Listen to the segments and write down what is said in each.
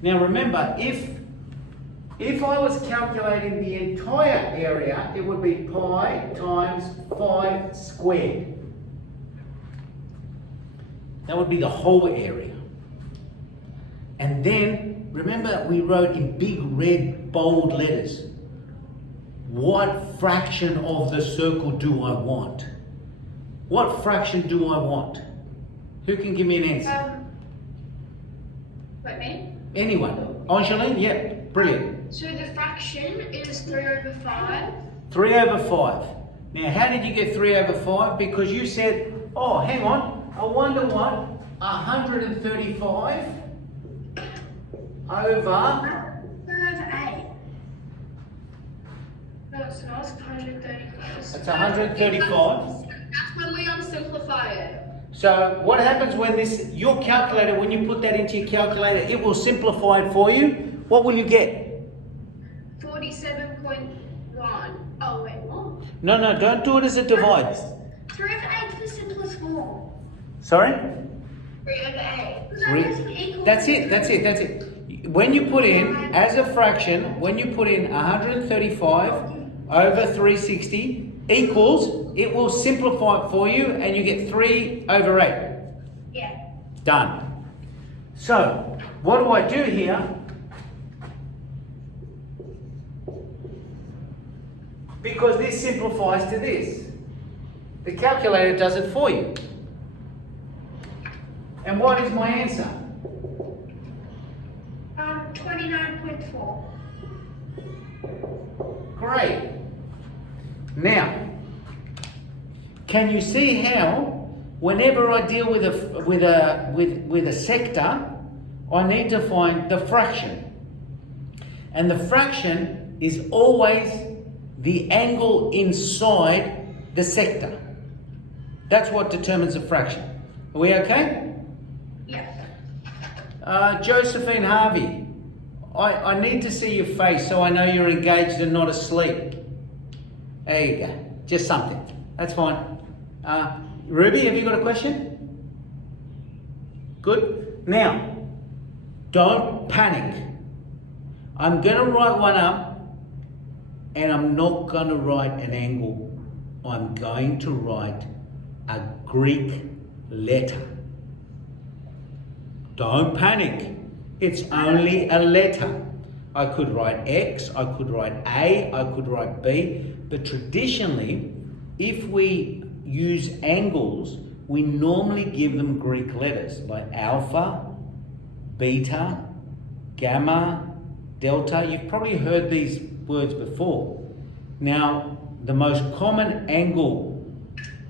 Now remember, if I was calculating the entire area, it would be pi times 5 squared. That would be the whole area. And then, remember we wrote in big red bold letters, what fraction of the circle do I want? What fraction do I want? Who can give me an answer? What, me? Anyone? Angeline? Yeah, brilliant. So the fraction is 3 over 5. 3 over 5. Now, how did you get 3 over 5? Because you said, oh, hang on, I wonder what 135 over... 3 over 8. No, it's not. It's 135. It's 135. That's when we simplify it. So what happens when your calculator, when you put that into your calculator, it will simplify it for you. What will you get? 47.1. Oh, wait, what? No, don't do it as a divide. 3 over 8 is the simplest form. Sorry? 3 over 8. That's it. When you put in, as a fraction, when you put in 135 over 360 equals, it will simplify it for you and you get 3 over 8. Yeah. Done. So, what do I do here? Because this simplifies to this. The calculator does it for you. And what is my answer? 29.4. Great. Now, can you see how whenever I deal with a sector, I need to find the fraction. And the fraction is always the angle inside the sector. That's what determines the fraction. Are we okay? Yeah. Josephine Harvey, I need to see your face so I know you're engaged and not asleep. There you go. Just something. That's fine. Ruby, have you got a question? Good. Now, don't panic. I'm going to write one up and I'm not going to write an angle. I'm going to write a Greek letter. Don't panic. It's only a letter. I could write X, I could write A, I could write B, but traditionally, if we use angles, we normally give them Greek letters like alpha, beta, gamma, delta. You've probably heard these words before. Now, the most common angle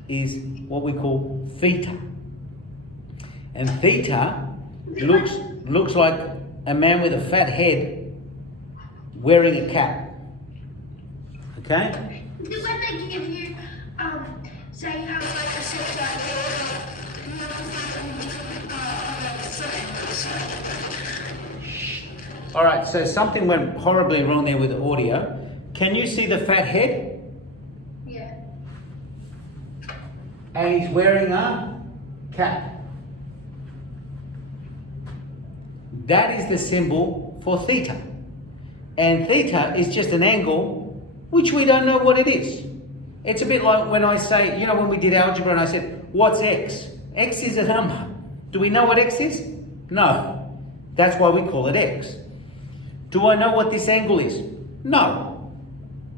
is what we call theta. And theta looks like a man with a fat head wearing a cap. Okay? When they give you, say you have like a sector, All right, so something went horribly wrong there with the audio. Can you see the fat head? Yeah. And he's wearing a cap. That is the symbol for theta. And theta is just an angle which we don't know what it is. It's a bit like when I say, you know, when we did algebra and I said, what's x? X is a number. Do we know what x is? No. That's why we call it x. Do I know what this angle is? No.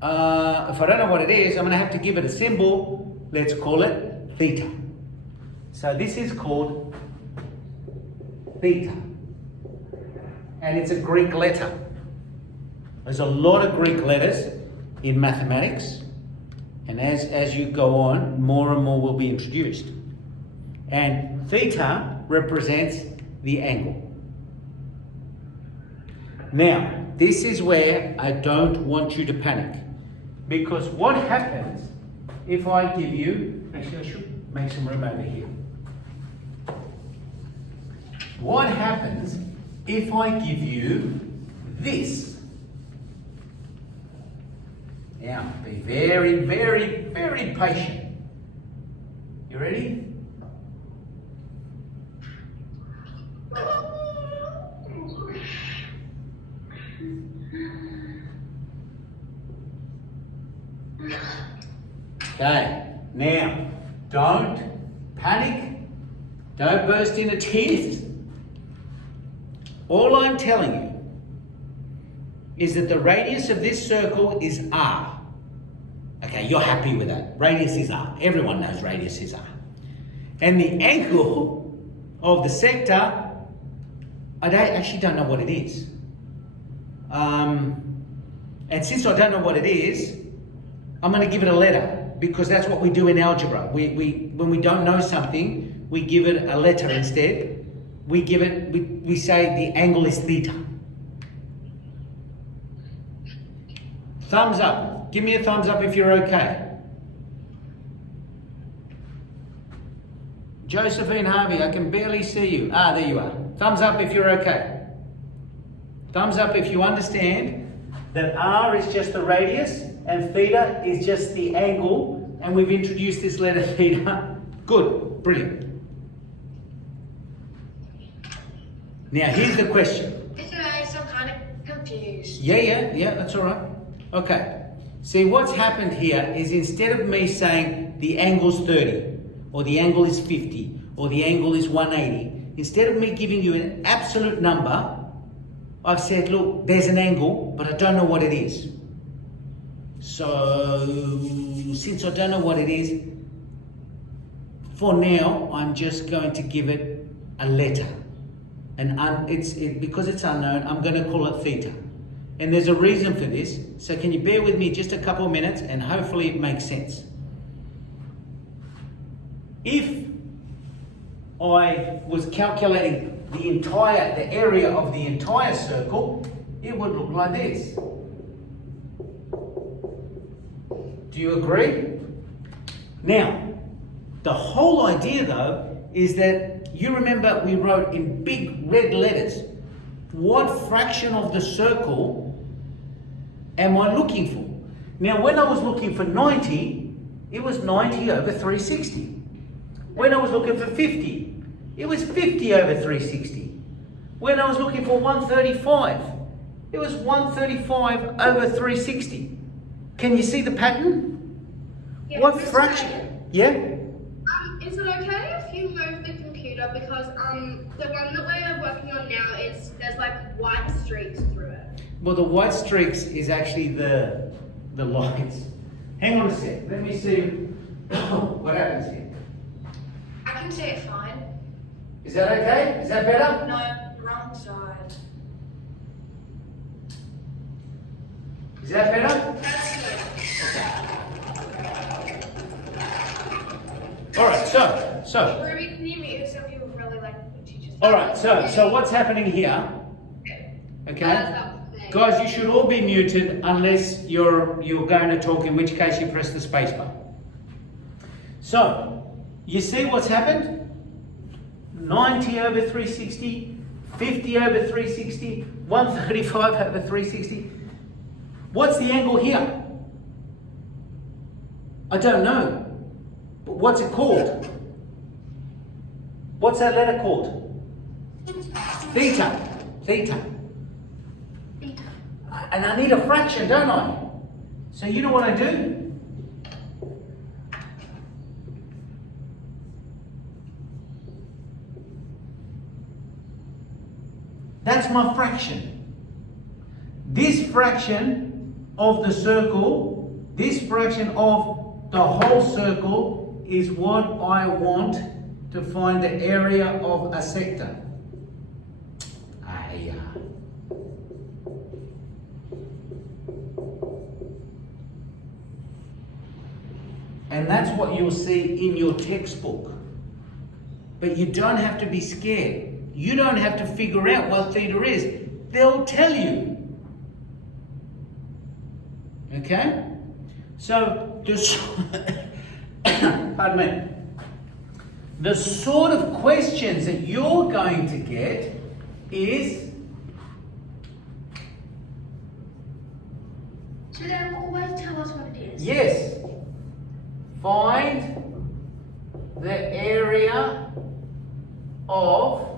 If I don't know what it is, I'm going to have to give it a symbol. Let's call it theta. So this is called theta. And it's a Greek letter. There's a lot of Greek letters in mathematics. And as you go on, more and more will be introduced. And theta represents the angle. Now, this is where I don't want you to panic. Because what happens if I give you... Actually, I should make some room over here. What happens if I give you this? Now, be very, very, very patient. You ready? Okay, now, don't panic, don't burst into tears. All I'm telling you is that the radius of this circle is r. Okay, you're happy with that. Radius is r. Everyone knows radius is r. And the angle of the sector, I actually don't know what it is. And since I don't know what it is, I'm going to give it a letter, because that's what we do in algebra. When we don't know something, we give it a letter instead. We say the angle is theta. Thumbs up. Give me a thumbs up if you're okay. Josephine Harvey, I can barely see you. Ah, there you are. Thumbs up if you're okay. Thumbs up if you understand that r is just the radius and theta is just the angle, and we've introduced this letter theta. Good, brilliant. Now here's the question. It's nice, I'm kind of confused. Yeah, that's all right. Okay, see what's happened here is instead of me saying the angle's 30, or the angle is 50, or the angle is 180, instead of me giving you an absolute number, I've said, look, there's an angle, but I don't know what it is. So, since I don't know what it is, for now, I'm just going to give it a letter. And because it's unknown, I'm going to call it theta. And there's a reason for this, so can you bear with me just a couple of minutes, and hopefully it makes sense. If I was calculating the area of the entire circle, it would look like this. Do you agree? Now, the whole idea though is that you remember we wrote in big red letters, what fraction of the circle am I looking for? Now, when I was looking for 90, it was 90 over 360. When I was looking for 50, it was 50 over 360. When I was looking for 135, it was 135 over 360. Can you see the pattern? Yeah, What fraction? Yeah? Is it okay if you move the computer, because the one that we're working on now there's like white streaks through it. Well, the white streaks is actually the lines. Hang on a sec. Let me see what happens here. I can see it fine. Is that okay? Is that better? No, wrong side. Is that better? That's good. All right. So. Ruby, can you mute yourself? You really like what you just. All right. So what's happening here? Okay. Guys, you should all be muted unless you're going to talk, in which case you press the space bar. So, you see what's happened? 90 over 360, 50 over 360, 135 over 360. What's the angle here? I don't know. But what's it called? What's that letter called? Theta. Theta. And I need a fraction, don't I? So you know what I do? That's my fraction. This fraction of the circle, this fraction of the whole circle is what I want to find the area of a sector. And that's what you'll see in your textbook. But you don't have to be scared. You don't have to figure out what theta is. They'll tell you. Okay? So, pardon me. The sort of questions that you're going to get is, So they'll always tell us what it is. yes, find the area of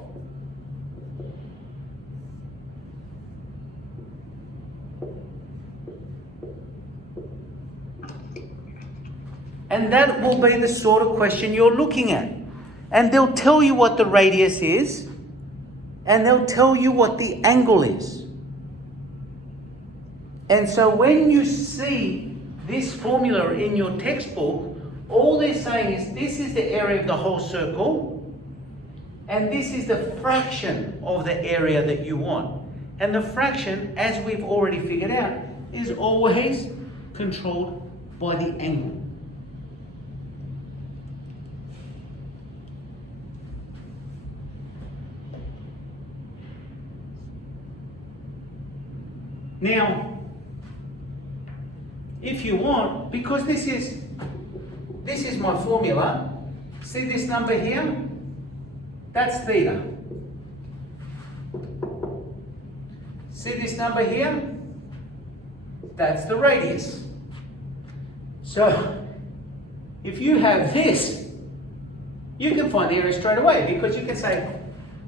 And that will be the sort of question you're looking at. And they'll tell you what the radius is, and they'll tell you what the angle is. And so when you see this formula in your textbook, all they're saying is this is the area of the whole circle, and this is the fraction of the area that you want. And the fraction, as we've already figured out, is always controlled by the angle. Now, if you want, because this is my formula, see this number here? That's theta. See this number here? That's the radius. So, if you have this, you can find the area straight away, because you can say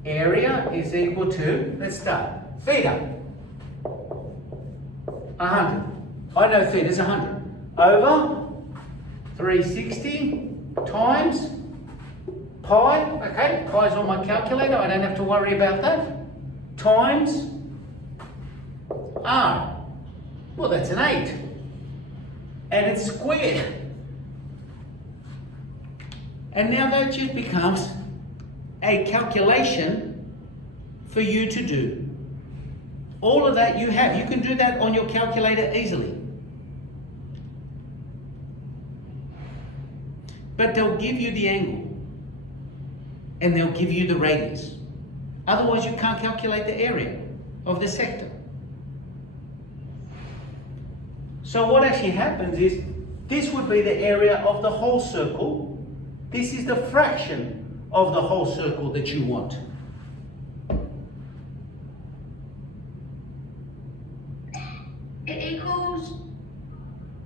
area is equal to, let's start, theta. 100. I know theta is 100. Over 360 times pi. Okay, pi is on my calculator. I don't have to worry about that. Times r. Well, that's an 8. And it's squared. And now that just becomes a calculation for you to do. All of that you have. You can do that on your calculator easily. But they'll give you the angle. And they'll give you the radius. Otherwise, you can't calculate the area of the sector. So what actually happens is, this would be the area of the whole circle. This is the fraction of the whole circle that you want. It equals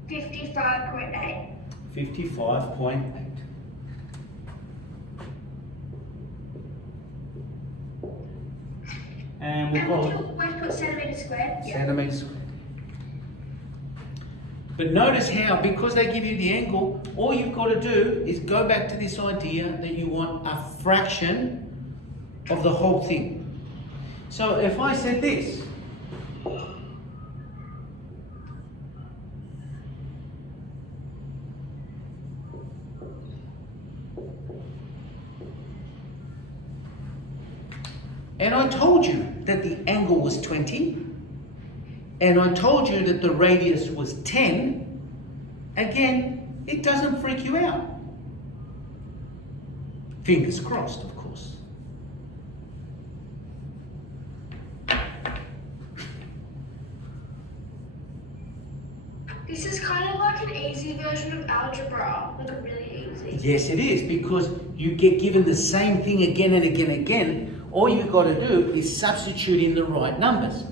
55.8. 55.8. And we've got would you always put centimetres squared? centimetres. But notice how, because they give you the angle, all you've got to do is go back to this idea that you want a fraction of the whole thing. So if I said this, and I told you that the angle was 20, and I told you that the radius was 10, again, it doesn't freak you out. Fingers crossed, of course. This is kind of like an easy version of algebra, like really easy. Yes, it is, because you get given the same thing again and again and again. All you've got to do is substitute in the right numbers.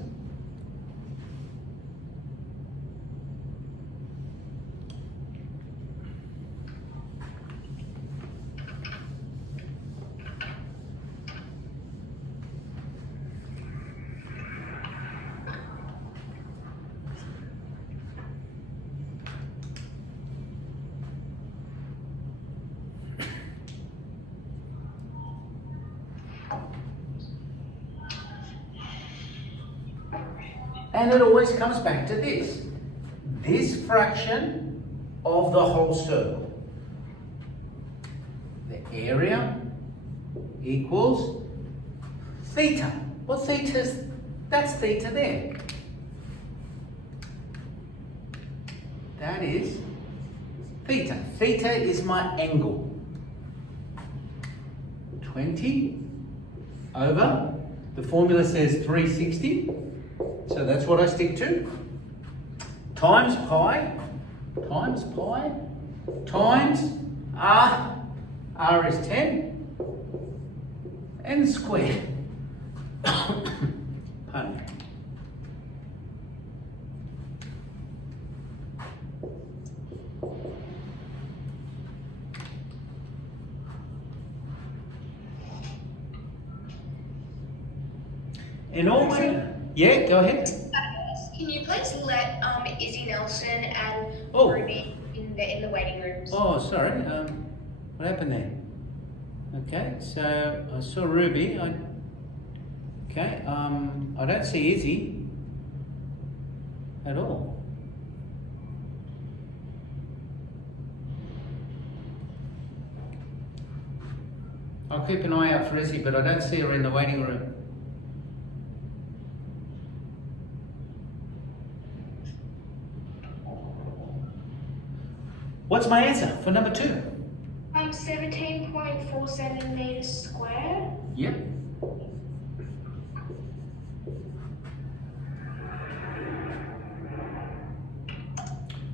And it always comes back to this. This fraction of the whole circle. The area equals theta. Well, that's theta there. That is theta. Theta is my angle. 20 over, the formula says 360. So that's what I stick to. Times pi, times r, r is 10, and squared. Pardon me. And all yeah, go ahead. Can you please let Izzy Nelson and Oh. Ruby in they're in the waiting rooms. Oh, sorry. What happened there? Okay, so I saw Ruby. Okay, I don't see Izzy at all. I'll keep an eye out for Izzy, but I don't see her in the waiting room. What's my answer for number 2? 17.47 meters squared. Yep.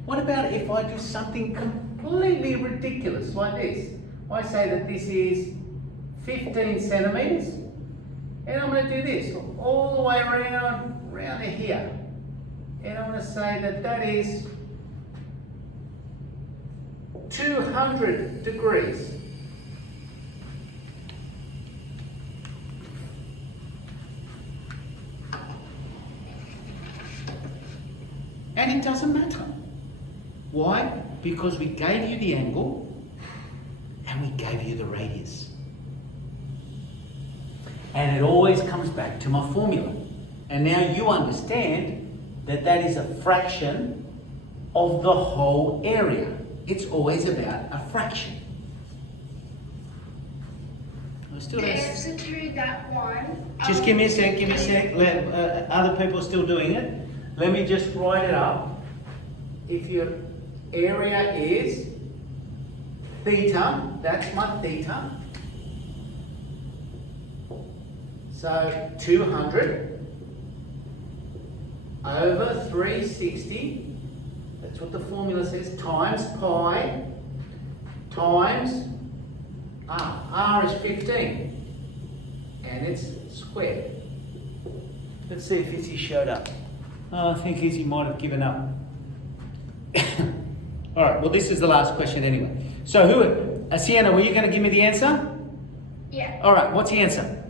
What about if I do something completely ridiculous like this? I say that this is 15 centimeters, and I'm going to do this all the way around to here, and I'm going to say that that is 200 degrees. And it doesn't matter. Why? Because we gave you the angle and we gave you the radius. And it always comes back to my formula. And now you understand that that is a fraction of the whole area. It's always about a fraction. I still The don't answer to that one. Just give me a sec, other people are still doing it. Let me just write it up. If your area is theta, that's my theta. So 200 over 360, that's what the formula says, times pi times R is 15, and it's squared. Let's see if Izzy showed up. Oh, I think Izzy might have given up. All right, well, this is the last question anyway. So Sienna, were you going to give me the answer? Yeah. All right, what's the answer?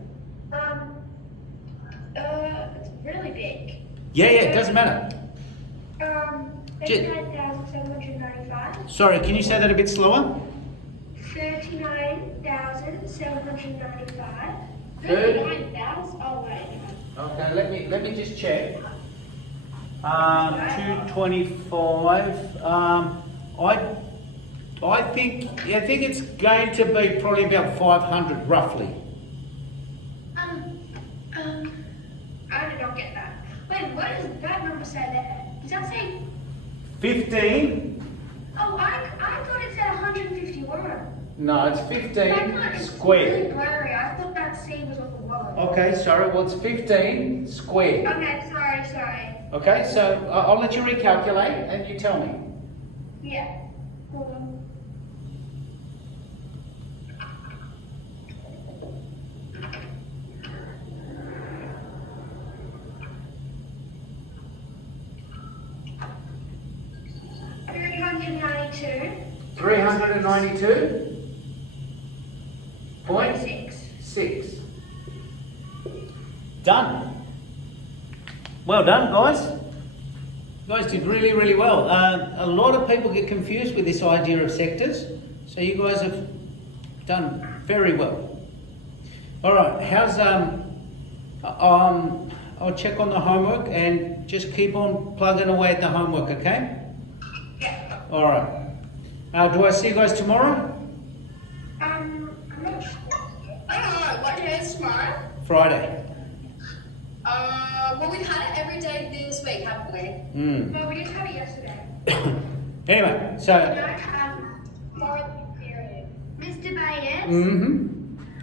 It's really big. Yeah, it doesn't matter. 39,795. Sorry, can you say that a bit slower? 39,795. 39,000? Oh, wait. Okay, let me just check. 225. I think it's going to be probably about 500 roughly. I did not get that. Wait, what does that number say there? Does that say? 15? Oh, I thought it said 151. No, it's 15 It's squared. really blurry. I thought that C was on the bottom. Okay, sorry, well it's 15 squared. Okay, sorry. Okay, so I'll let you recalculate and you tell me. Yeah. Hold on. $392.6. 392.6. Done. Well done, guys. You guys did really, really well. A lot of people get confused with this idea of sectors, so you guys have done very well. All right, how's I'll check on the homework and just keep on plugging away at the homework, okay? Yeah. All right. Do I see you guys tomorrow? I'm not sure. I don't know. What day is tomorrow? Friday. Well, we've had it every day this week, haven't we? No, we didn't have it yesterday. Anyway, so. We don't have more period. Mr. Bayes?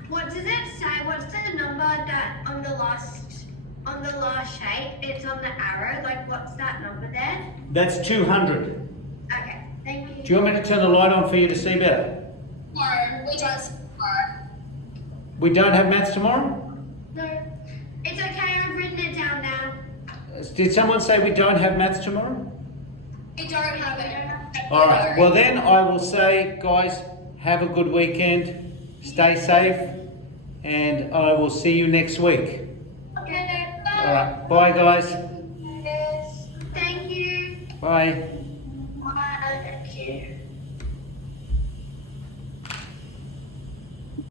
What does it say? What's the number that on the last shape? It's on the arrow. Like, what's that number there? That's 200. Okay, thank you. Do you want me to turn the light on for you to see better? No, we don't see tomorrow. We don't have maths tomorrow? No, it's okay. I've written it down now. Did someone say we don't have maths tomorrow? We don't have it. All right. Well, then I will say, guys, have a good weekend. Stay safe. And I will see you next week. Okay, bye. All right. Bye, guys. Yes. Thank you. Bye. Bye. Thank you.